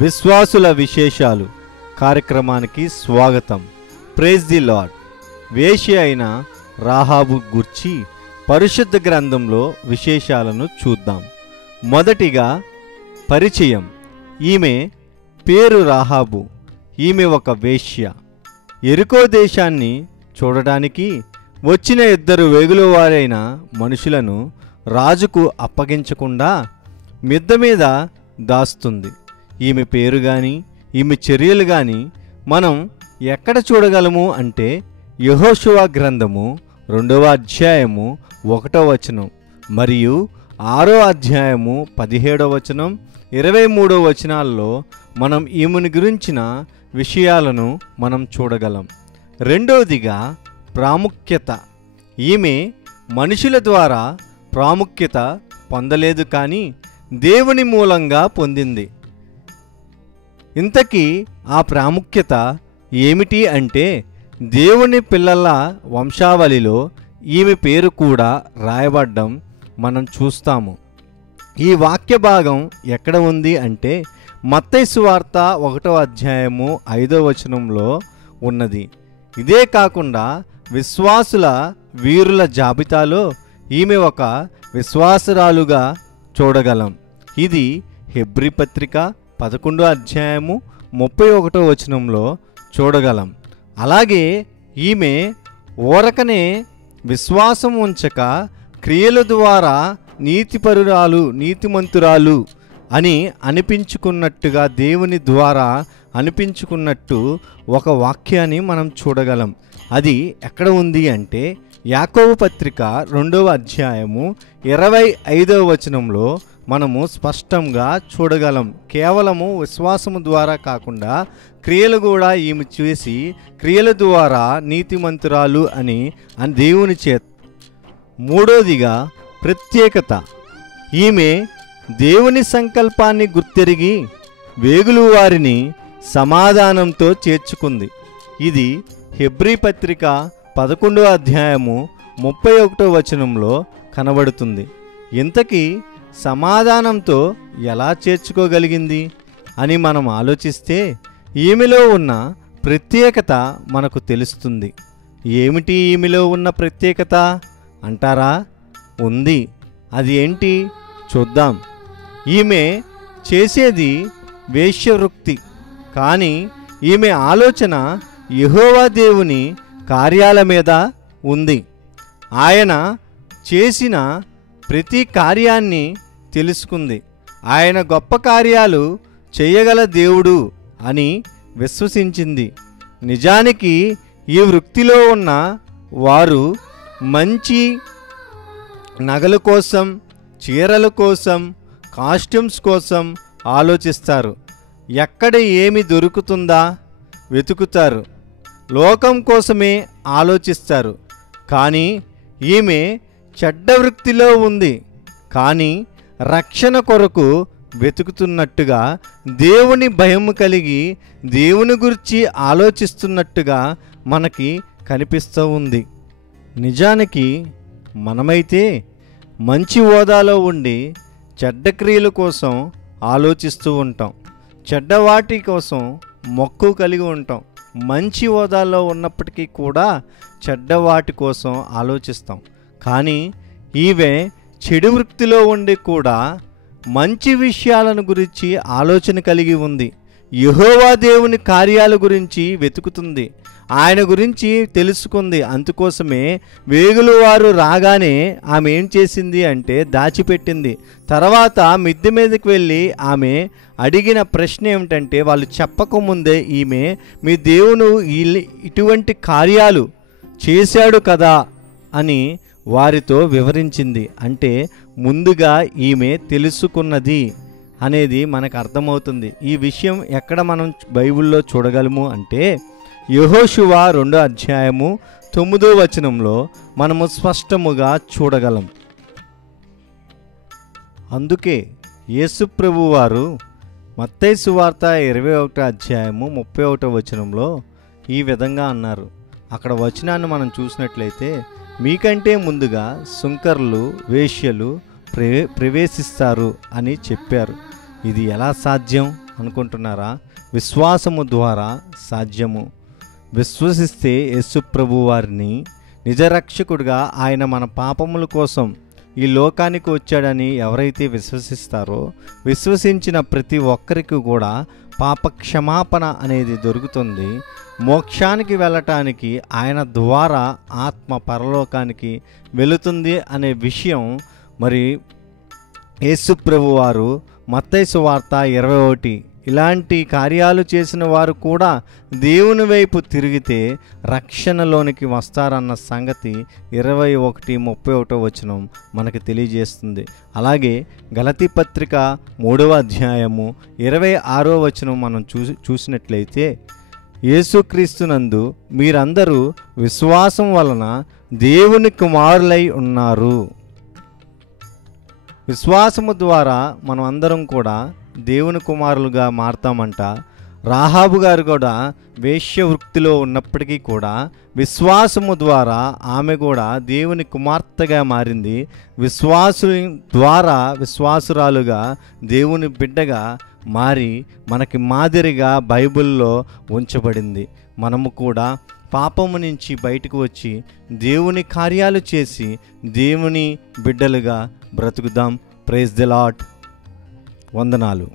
విశ్వాసుల విశేషాలు కార్యక్రమానికి స్వాగతం. Praise the lord. వేశ్య అయిన రాహాబు గూర్చి పరిశుద్ధ గ్రంథంలో విశేషాలను చూద్దాం. మొదటిగా పరిచయం. ఈమె పేరు రాహాబు. ఈమె ఒక వేశ్య. యెరికో దేశాన్ని చూడడానికి వచ్చిన ఇద్దరు వేగులవారైన మనుషులను రాజుకు అప్పగించకుండా మిద్దె మీద దాస్తుంది. ఈమె పేరు కానీ ఈమె చర్యలు కానీ మనం ఎక్కడ చూడగలము అంటే యెహోషువ గ్రంథము 2వ అధ్యాయము 1వ వచనం మరియు 6వ అధ్యాయము 17వ వచనం 23వ వచనాల్లో మనం ఈమెను గురించిన విషయాలను మనం చూడగలం. రెండవదిగా ప్రాముఖ్యత. ఈమె మనుషుల ద్వారా ప్రాముఖ్యత పొందలేదు కానీ దేవుని మూలంగా పొందింది. ఇంతకీ ఆ ప్రాముఖ్యత ఏమిటి అంటే దేవుని పిల్లల వంశావళిలో ఈమె పేరు కూడా రాయబడ్డం మనం చూస్తాము. ఈ వాక్య భాగం ఎక్కడ ఉంది అంటే మత్తయి సువార్త 1వ అధ్యాయము 5వ వచనంలో ఉన్నది. ఇదే కాకుండా విశ్వాసుల వీరుల జాబితాలో ఈమె ఒక విశ్వాసురాలుగా చూడగలం. ఇది హెబ్రీ పత్రిక 11వ అధ్యాయము 31వ వచనంలో చూడగలం. అలాగే ఈమె ఊరకనే విశ్వాసం ఉంచక క్రియల ద్వారా నీతిమంతురాలు అని అనిపించుకున్నట్టుగా దేవుని ద్వారా అనిపించుకున్నట్టు ఒక వాక్యాన్ని మనం చూడగలం. అది ఎక్కడ ఉంది అంటే యాకోబు పత్రిక 2వ అధ్యాయము 25వ వచనంలో మనము స్పష్టంగా చూడగలం. కేవలము విశ్వాసము ద్వారా కాకుండా క్రియలు కూడా ఈమె చేసి క్రియల ద్వారా నీతిమంతురాలు అని దేవుని చేత. మూడోదిగా ప్రత్యేకత. ఈమె దేవుని సంకల్పాన్ని గుర్తెరిగి వేగులు వారిని సమాధానంతో చేర్చుకుంది. ఇది హెబ్రీ పత్రిక 11వ అధ్యాయము 31వ వచనంలో కనబడుతుంది. ఇంతకీ సమాధానంతో ఎలా చేర్చుకోగలిగింది అని మనం ఆలోచిస్తే ఈమెలో ఉన్న ప్రత్యేకత మనకు తెలుస్తుంది. ఏమిటి ఈమెలో ఉన్న ప్రత్యేకత అంటారా? ఉంది. అది ఏంటి చూద్దాం. ఈమె చేసేది వేశ్యవృత్తి, కానీ ఈమె ఆలోచన యెహోవా దేవుని కార్యాల మీద ఉంది. ఆయన చేసిన ప్రతి కార్యాన్ని తెలుసుకుంది. ఆయన గొప్ప కార్యాలు చేయగల దేవుడు అని విశ్వసించింది. నిజానికి ఈ వృత్తిలో ఉన్న వారు మంచి నగల కోసం, చీరల కోసం, కాస్ట్యూమ్స్ కోసం ఆలోచిస్తారు. ఎక్కడ ఏమి దొరుకుతుందా వెతుకుతారు. లోకం కోసమే ఆలోచిస్తారు. కానీ ఈమె చెడ్డ వృత్తిలో ఉంది, కానీ రక్షణ కొరకు వెతుకుతున్నట్టుగా, దేవుని భయం కలిగి దేవుని గురించి ఆలోచిస్తున్నట్టుగా మనకి కనిపిస్తూ ఉంది. నిజానికి మనమైతే మంచి హోదాలో ఉండి చెడ్డ క్రియల కోసం ఆలోచిస్తూ ఉంటాం. చెడ్డవాటి కోసం మొక్కు కలిగి ఉంటాం. మంచి హోదాలో ఉన్నప్పటికీ కూడా చెడ్డవాటి కోసం ఆలోచిస్తాం. కానీ ఈమె చెడు వృత్తిలో ఉండి కూడా మంచి విషయాలను గురించి ఆలోచన కలిగి ఉంది. యెహోవా దేవుని కార్యాల గురించి వెతుకుతుంది. ఆయన గురించి తెలుసుకుంది. అందుకోసమే వేగులు వారు రాగానే ఆమె ఏం చేసింది అంటే దాచిపెట్టింది. తర్వాత మిద్దె మీదకి వెళ్ళి ఆమె అడిగిన ప్రశ్న ఏమిటంటే, వాళ్ళు చెప్పకముందే ఈమె మీ దేవుడు ఇటువంటి కార్యాలు చేశాడు కదా అని వారితో వివరించింది. అంటే ముందుగా ఈమె తెలుసుకున్నది అనేది మనకు అర్థమవుతుంది. ఈ విషయం ఎక్కడ మనం బైబిల్లో చూడగలము అంటే యెహోషువ 2వ అధ్యాయము 9వ వచనంలో మనము స్పష్టముగా చూడగలం. అందుకే యేసు ప్రభు వారు మత్తయి సువార్త 21వ అధ్యాయము 31వ వచనంలో ఈ విధంగా అన్నారు. అక్కడ వచనాన్ని మనం చూసినట్లయితే, మీకంటే ముందుగా సుంకర్లు, వేశ్యలు ప్రవేశిస్తారు అని చెప్పారు. ఇది ఎలా సాధ్యం అనుకుంటున్నారా? విశ్వాసము ద్వారా సాధ్యము. విశ్వసిస్తే యేసు ప్రభు వారిని నిజరక్షకుడిగా, ఆయన మన పాపముల కోసం ఈ లోకానికి వచ్చాడని ఎవరైతే విశ్వసిస్తారో, విశ్వసించిన ప్రతి ఒక్కరికి కూడా పాప క్షమాపణ అనేది దొరుకుతుంది. మోక్షానికి వెళ్ళటానికి ఆయన ద్వారా ఆత్మ పరలోకానికి వెళుతుంది అనే విషయం మరి యేసు ప్రభు వారు మత్తయి సువార్త 21 ఇలాంటి కార్యాలు చేసిన వారు కూడా దేవుని వైపు తిరిగితే రక్షణలోనికి వస్తారన్న సంగతి 21:31 వచనం మనకు తెలియజేస్తుంది. అలాగే గలతీ పత్రిక 3వ అధ్యాయము 26వ వచనం మనం చూసినట్లయితే, యేసుక్రీస్తునందు మీరందరూ విశ్వాసం వలన దేవుని కుమారులై ఉన్నారు. విశ్వాసము ద్వారా మనం అందరం కూడా దేవుని కుమారులుగా మారతామంట. రాహాబు గారు కూడా వేశ్య వృత్తిలో ఉన్నప్పటికీ కూడా విశ్వాసము ద్వారా ఆమె కూడా దేవుని కుమార్తెగా మారింది. విశ్వాసు ద్వారా విశ్వాసురాలుగా దేవుని బిడ్డగా మారి మనకి మాదిరిగా బైబిల్లో ఉంచబడింది. మనము కూడా పాపము నుంచి బయటకు వచ్చి దేవుని కార్యాలు చేసి దేవుని బిడ్డలుగా బ్రతుకుదాం. Praise the lord. వందనాలు.